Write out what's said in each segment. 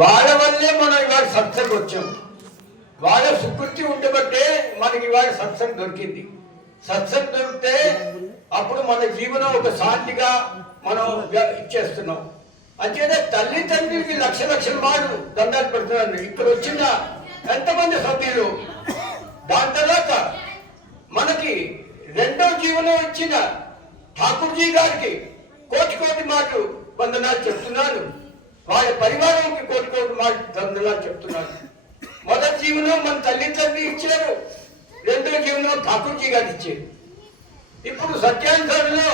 వాళ్ళ వల్లే మనం ఇవాళ సత్సంగ్ వచ్చాం. వాళ్ళ సుకృతి ఉండబట్టే మనకి ఇవాళ సత్సంగ్ దొరికింది. సత్సంగ్ దొరికితే అప్పుడు మన జీవనం ఒక శాంతిగా మనం ఇచ్చేస్తున్నాం. అంచేత తల్లిదండ్రులకి లక్షల మాటలు దండాలు పెడుతున్నాను. ఇక్కడ వచ్చిన ఎంతమంది సభ్యులు, దాని తర్వాత మనకి రెండో జీవనం ఇచ్చిన ఠాకూర్జీ గారికి కోటి మాటలు వందనాలు చెప్తున్నాను. వాళ్ళ పరివారంకి కోటి మాటలు వందనాలు చెప్తున్నాను. మొదటి జీవనం మన తల్లిదండ్రులు ఇచ్చారు, రెండో జీవనం ఠాకూర్జీ గారు ఇచ్చారు. ఇప్పుడు సత్యాంధ్రలో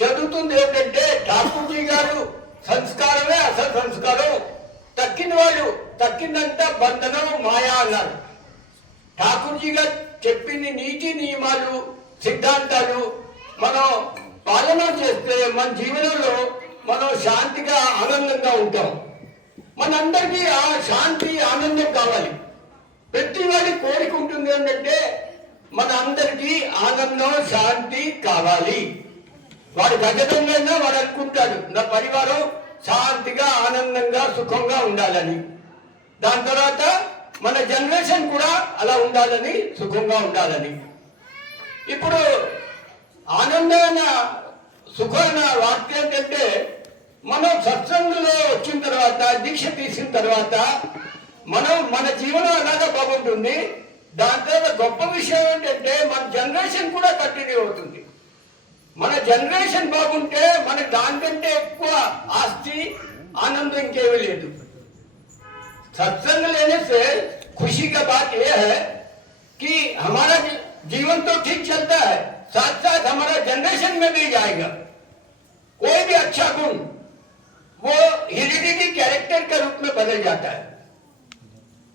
చదువుతుంది ఏంటంటే ఠాకూర్జీ గారు సంస్కారమే అసలు సంస్కారం, తక్కిన వాళ్ళు తక్కిందంతా బంధనం మాయా అన్నారు. ఠాకూర్జీ గారు చెప్పింది నీతి నియమాలు సిద్ధాంతాలు మనం పాలన చేస్తే మన జీవనంలో మనం శాంతిగా ఆనందంగా ఉంటాం. మనందరికీ ఆ శాంతి ఆనందం కావాలి. ప్రతి వాడి కోరిక ఉంటుంది ఏంటంటే మన అందరికీ ఆనందం శాంతి కావాలి. వాడు గజదంగా వాడు అనుకుంటాడు నా పరివారం శాంతిగా ఆనందంగా సుఖంగా ఉండాలని. దాని తర్వాత మన జనరేషన్ కూడా అలా ఉండాలని, సుఖంగా ఉండాలని. ఇప్పుడు ఆనందమైన సుఖమైన వాక్యం ఏంటంటే మనం సత్సంగంలో వచ్చిన తర్వాత దీక్ష తీసిన తర్వాత మన జీవనం అలాగా బాగుంటుంది. దాని తర్వాత గొప్ప విషయం ఏంటంటే మన జనరేషన్ కూడా కంటిన్యూ అవుతుంది. మన జనరేషన్ బాగుంటే మనకు దానికంటే ఎక్కువ ఆస్తి आनंद केवल లేదు. सत्संग लेने से खुशी का बात यह है कि हमारा जीवन तो ठीक चलता है, साथ साथ हमारा जनरेशन में भी जाएगा. कोई भी अच्छा गुण वो हेरिडिटी कैरेक्टर के रूप में बदल जाता है.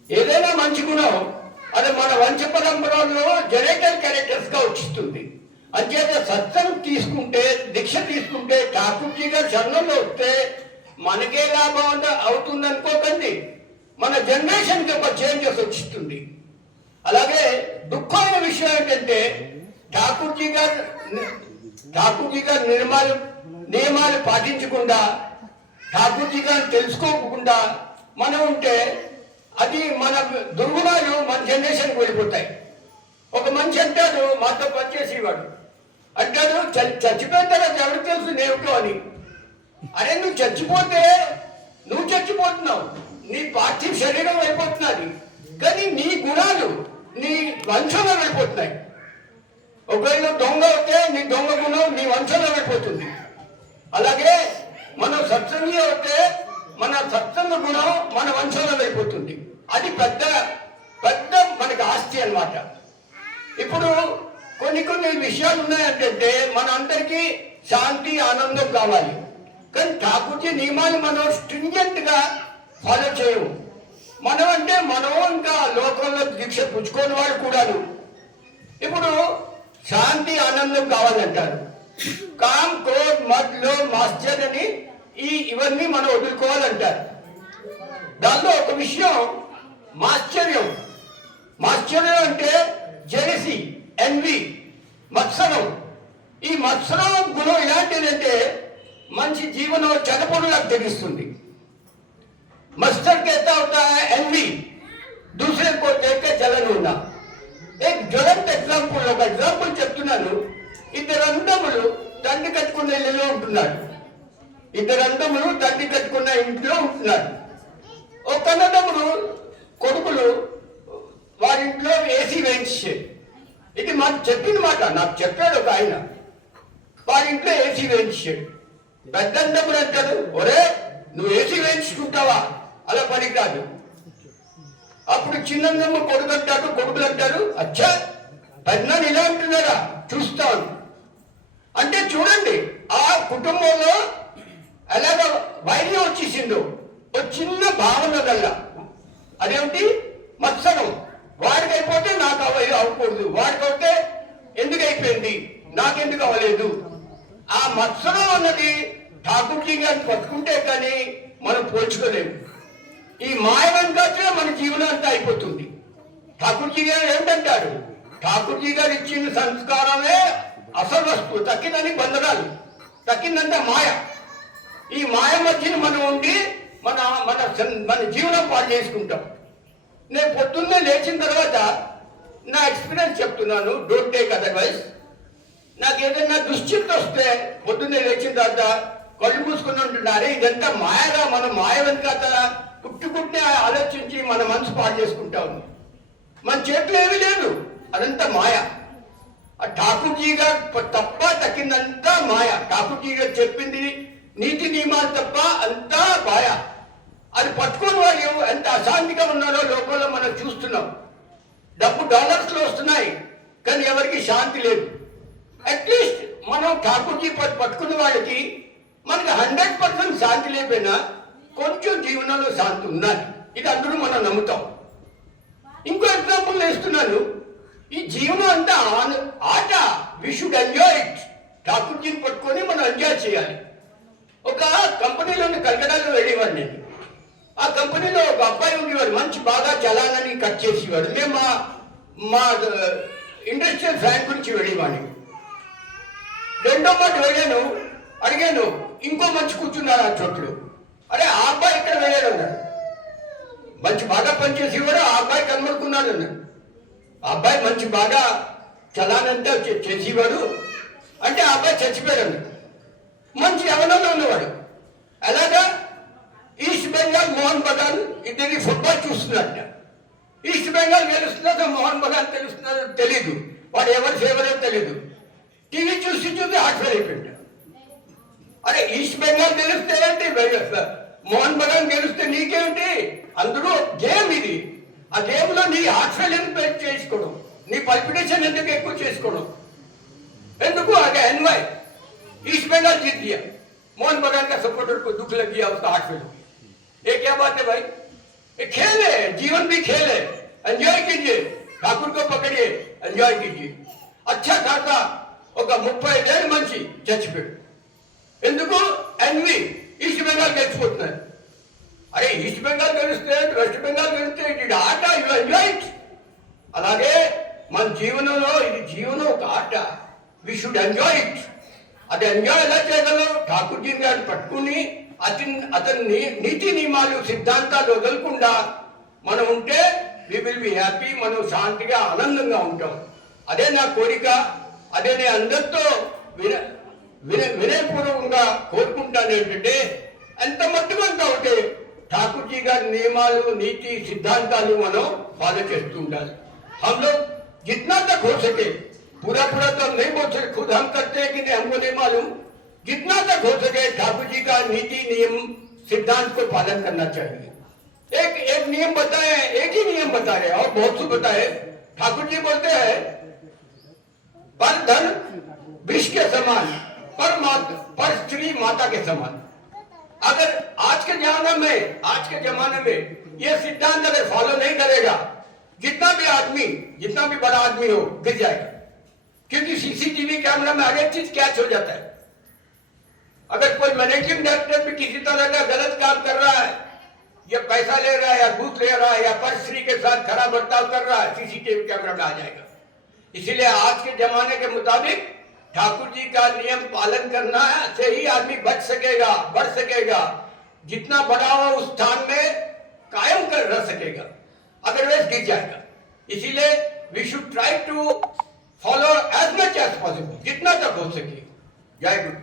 ఏదైనా మంచి గుణం అది మన వంశ పరంపరలో జనరేటర్ క్యారెక్టర్స్ గా వచ్చిస్తుంది. అంచేత సత్సంగ్ తీసుకుంటే దీక్ష తీసుకుంటే ఠాకూర్జీ గారి శరణంలో వస్తే మనకే లాభం అవుతుంది అనుకోకండి, మన జనరేషన్ కి ఒక చేంజెస్ వచ్చిస్తుంది. అలాగే దుఃఖమైన విషయం ఏంటంటే ఠాకూర్జీ గారు నియమాలు పాటించకుండా ఠాకూర్జీ గారిని తెలుసుకోకుండా మనం ఉంటే అది మన దుర్గుణాలు మన జనరేషన్కి వెళ్ళిపోతాయి. ఒక మనిషి అంటాడు, మాతో పనిచేసేవాడు అంటాడు, చచ్చిపోయిన తర్వాత ఎవరికి తెలుసు నేమిటో అని. అరే నువ్వు చచ్చిపోతే నువ్వు చచ్చిపోతున్నావు, నీ పార్థివ శరీరం అయిపోతున్నది, కానీ నీ గుణాలు నీ వంశంలో వెళ్ళిపోతున్నాయి. ఒకవేళ దొంగ అవుతే నీ దొంగ గుణం నీ వంశంలో వెళ్ళిపోతుంది. అలాగే మనం సత్సంగి అవుతే మన సత్సంగ గుణం మన వంశంలో వెళ్ళిపోతుంది. అది పెద్ద పెద్ద మనకి ఆస్తి అన్నమాట. ఇప్పుడు కొన్ని విషయాలు ఉన్నాయంటే మన అందరికీ శాంతి ఆనందం కావాలి, కానీ ఠాకూర్జీ నియమాలు మనం స్ట్రింజెంట్ గా ఫాలో చేయము. మనం అంటే మనం ఇంకా లోకంలో దీక్ష పుచ్చుకోని వాళ్ళు కూడాను. ఇప్పుడు శాంతి ఆనందం కావాలంటారు. కామ్ క్రోధ్ మద్ లోభ్ మాత్సర్యం అని ఇవన్నీ మనం వదులుకోవాలంటారు. దానిలో ఒక విషయం మాత్సర్యం అంటే జెలసీ, ఎన్వి, మత్సరం. ఈ మత్సరం గుణం ఇలాంటిదంటే మంచి జీవనం చెడపొడులకు తెలుస్తుంది. मत्सर कहता होता है एनवी, दूसरे को देख के जलन होना. एक ज्वलंत ఎగ్జాంపుల్ చెప్తున్నాను. ఇద్దరు అందములు తండ్రి కట్టుకున్న ఇల్లులో ఉంటున్నారు. ఒక కన్నదమ్ముడు కొడుకులు వారింట్లో ఏసీ వేయించారు. ఇది మాకు చెప్పిన మాట, నాకు చెప్పాడు ఒక ఆయన. వారింట్లో ఏసీ వేయించాడు. పెద్దందముడు అంటాడు, ఒరే నువ్వు ఏసీ వేయించుకుంటావా, అలా పనికిరాదు. అప్పుడు చిన్నందమ్మ కొడుకులు అంటారు, అచ్చా పెద్దనాన్ని ఇలా అంటున్నారా చూస్తాను అంటే. చూడండి ఆ కుటుంబంలో ఎలాగ వైర్యం వచ్చేసిందో ఒక చిన్న భావన వల్ల. అదేమిటి మత్సరం. వాడికి అయిపోతే నాకు అవ్వకూడదు, వాడికి అవుతే ఎందుకు అయిపోయింది నాకెందుకు అవ్వలేదు. ఆ మత్సరం అన్నది ఠాకూర్జీ గారిని పట్టుకుంటే కానీ మనం పోల్చుకోలేము. ఈ మాయ వెంకటే మన జీవనం అంతా అయిపోతుంది. ఠాకూర్జీ గారు ఏమిటంటారు, ఠాకూర్జీ గారు ఇచ్చిన సంస్కారమే అసలు వస్తువు, తక్కిందని బంధనాలు, తక్కిందంతా మాయ. ఈ మాయ మధ్యన మనం ఉండి మన మన మన జీవనం పాడు చేసుకుంటాం. నేను పొద్దున్నే లేచిన తర్వాత నా ఎక్స్పీరియన్స్ చెప్తున్నాను, డోంట్ టేక్ అదర్వైజ్. నాకు ఏదైనా దుశ్చింత వస్తే పొద్దున్నే లేచిన తర్వాత కళ్ళు మూసుకుని ఉంటున్నారు, ఇదంతా మాయగా, మనం మాయ వెనుక పుట్టుకుంటే ఆలోచించి మన మనసు పాడు చేసుకుంటా ఉంది. మన చేతిలో ఏమీ లేదు, అదంతా మాయ. ఆ ఠాకూర్జీ గారు తప్ప తక్కిందంతా మాయ. ఠాకూర్జీ గారు చెప్పింది నీతి నియమాలు తప్ప అంతా మాయ. అది పట్టుకొని వాళ్ళు ఎంత అశాంతిగా ఉన్నారో లోపల మనం చూస్తున్నాం. డబ్బు డాలర్స్ లో వస్తున్నాయి కానీ ఎవరికి శాంతి లేదు. అట్లీస్ట్ మనం ఠాకూర్జీ పట్టుకున్న వాళ్ళకి మనకి 100% శాంతి లేకపోయినా కొంచెం జీవనంలో శాంతి ఉన్నది. ఇది అందరూ మనం నమ్ముతాం. ఇంకో ఎగ్జాంపుల్ వేస్తున్నాను. ఈ జీవనం అంతా ఆట. We should enjoy it. ఠాకూర్జీని పట్టుకొని మనం ఎంజాయ్ చేయాలి. ఒక కంపెనీలోని కలకటాలో వెళ్ళేవాడు నేను. ఆ కంపెనీలో ఒక అబ్బాయి ఉండేవాడు, మంచి బాగా చలానని కట్ చేసేవాడు. మేము మా ఇండస్ట్రియల్ ఫ్యాన్ గురించి వెళ్ళేవాడిని. రెండో మాట వెళ్ళాను, అడిగాను ఇంకో మంచి కూర్చున్నారు ఆ చోట్లు. అరే ఆ అబ్బాయి ఇక్కడ వెళ్ళాడు అన్నాడు. మంచి బాగా పనిచేసేవాడు, ఆ అబ్బాయి కనబడుకున్నాడు అన్నాడు. ఆ అబ్బాయి మంచి బాగా చలానంతా చేసేవాడు అంటే ఆ అబ్బాయి చచ్చిపోయాడు అన్నాడు. మంచి యవనంలో ఉన్నవాడు. అలాగా ఈస్ట్ బెంగాల్ మోహన్ బగాన్ ఇద్దరి ఫుట్బాల్ చూస్తున్నాడు. ఈస్ట్ బెంగాల్ గెలుస్తున్నదో మోహన్ బగాన్ తెలుస్తున్నదో తెలీదు, వాడు ఎవరి ఫేవరో తెలీదు. టీవీ చూసి హార్ట్ ఫెయిల్ అయిపోయింది. అరే ఈస్ట్ బెంగాల్ గెలిస్తే ఏంటి, మోహన్ బగాన్ గెలిస్తే నీకేమిటి? అందరూ గేమ్ ఇది. ఆ గేమ్ లో నీ హార్ట్ ఫెయిల్ ఎందుకు చేసుకోవడం, నీ పల్పిటేషన్ ఎందుకు ఎక్కువ చేసుకోవడం ఎందుకు? आगे एनवाई ईस्ट बंगाल जीत दिया, मोहन बगान का सपोर्टर को दुख लग गया, उसका हार्ट फेल हो गया. ये क्या बात है भाई? ये खेल है, जीवन भी खेल है. एंजॉय कीजिए, ठाकुर को पकड़िए, एंजॉय कीजिए. अच्छा खासा ఒక 30 మంచి చచ్చిపోయాడు. ఎందుకు? ఎన్వి ఈస్ట్ బెంగాల్ గెలిచిపోతున్నారు. అరే ఈస్ట్ బెంగాల్ గెలిస్తే వెస్ట్ బెంగాల్ గెలిస్తే ఇది ఆట, ఎంజాయ్. అలాగే మన జీవనంలో ఇది జీవనం ఒక ఆట. We should enjoy it. అది ఎంజాయ్ ఎలా చేయగలం? ఠాకూర్జీ గారిని పట్టుకుని అతని నీతి నియమాలు సిద్ధాంతాలు వదలకుండా మనం ఉంటే వి విల్ బి హ్యాపీ. మనం శాంతిగా ఆనందంగా ఉంటాం. అదే నా కోరిక. అదే నేను అందరితో వినయపూర్వకంగా కోరుకుంటాను ఏంటంటే ఎంత మట్టుకంతా ఉంటే ठाकुर గారి నియమాలు నీతి సిద్ధాంతాలు మనం ఫాలో చేస్తూ ఉండాలి. हम लोग जितना तक हो सके, पूरा तो हम नहीं बोल सकते, खुद हम करते हैं कि नहीं हमको नहीं मालूम, जितना तक हो सके ठाकुर जी का नीति नियम सिद्धांत को पालन करना चाहिए. एक नियम बताए, एक ही नियम बता रहे और बहुत से बताए. ठाकुर जी बोलते हैं पर धन विष के समान, पर स्त्री माता के समान. अगर आज के जमाने में ये सिद्धांत अगर फॉलो नहीं करेगा, जितना भी बड़ा आदमी हो गिर जाएगा. क्योंकि सीसीटीवी कैमरा में हर एक चीज कैच हो जाता है. अगर कोई मैनेजिंग डायरेक्टर भी किसी तरह का गलत काम कर रहा है, या पैसा ले रहा है, या घूस ले रहा है, या पर स्त्री के साथ खराब बर्ताव कर रहा है, सीसीटीवी कैमरा में आ जाएगा. इसीलिए आज के जमाने के मुताबिक ठाकुर जी का नियम पालन करना से ही आदमी बच सकेगा, बढ़ सकेगा. जितना बड़ा हो उस स्थान में कायम कर रह सकेगा, अदरवाइज गिर जाएगा. इसीलिए we should try to follow as much as possible, जितना तक हो सके. जय गुरु.